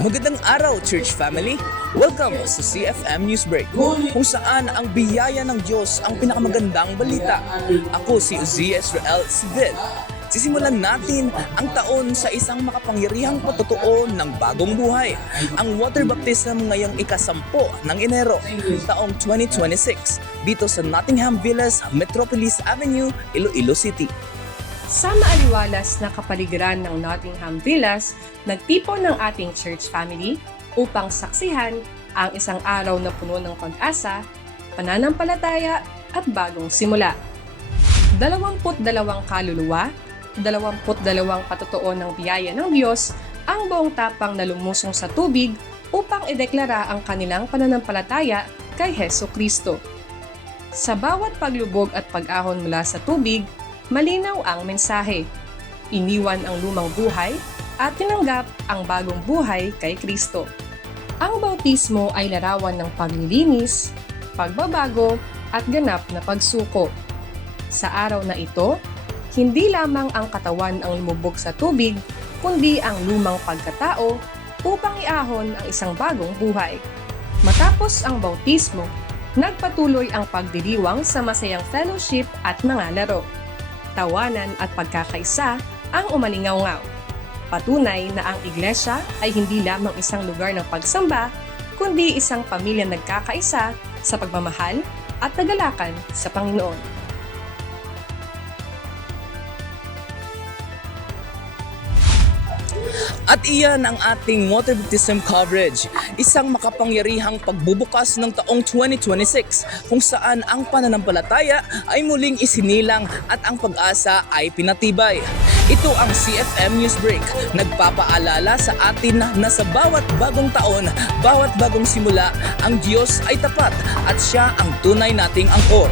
Magandang araw, church family! Welcome sa CFM News Break, kung saan ang biyaya ng Diyos ang pinakamagandang balita. Ako si Uzi Israel Civil. Sisimulan natin ang taon sa isang makapangyarihang patutuo ng bagong buhay. Ang water baptism ngayong ika-10 ng Enero, taong 2026, dito sa Nottingham Villas, Metropolis Avenue, Iloilo City. Sa maaliwalas na kapaligiran ng Nottingham Villas, nagtipon ng ating church family upang saksihan ang isang araw na puno ng pag-asa, pananampalataya at bagong simula. 22 kaluluwa, 22 patutuo ng biyaya ng Diyos ang buong tapang na lumusong sa tubig upang ideklara ang kanilang pananampalataya kay Hesus Kristo. Sa bawat paglubog at pag-ahon mula sa tubig, malinaw ang mensahe. Iniwan ang lumang buhay at tinanggap ang bagong buhay kay Kristo. Ang bautismo ay larawan ng paglilinis, pagbabago at ganap na pagsuko. Sa araw na ito, hindi lamang ang katawan ang lumubog sa tubig, kundi ang lumang pagkatao upang iahon ang isang bagong buhay. Matapos ang bautismo, nagpatuloy ang pagdiriwang sa masayang fellowship at mga laro. Tawanan at pagkakaisa ang umalingaw-ngaw. Patunay na ang iglesia ay hindi lamang isang lugar ng pagsamba, kundi isang pamilya nagkakaisa sa pagmamahal at nagalakan sa Panginoon. At iyan ang ating water baptism coverage, isang makapangyarihang pagbubukas ng taong 2026 kung saan ang pananampalataya ay muling isinilang at ang pag-asa ay pinatibay. Ito ang CFM News Break, nagpapaalala sa atin na sa bawat bagong taon, bawat bagong simula, ang Diyos ay tapat at Siya ang tunay nating angkor.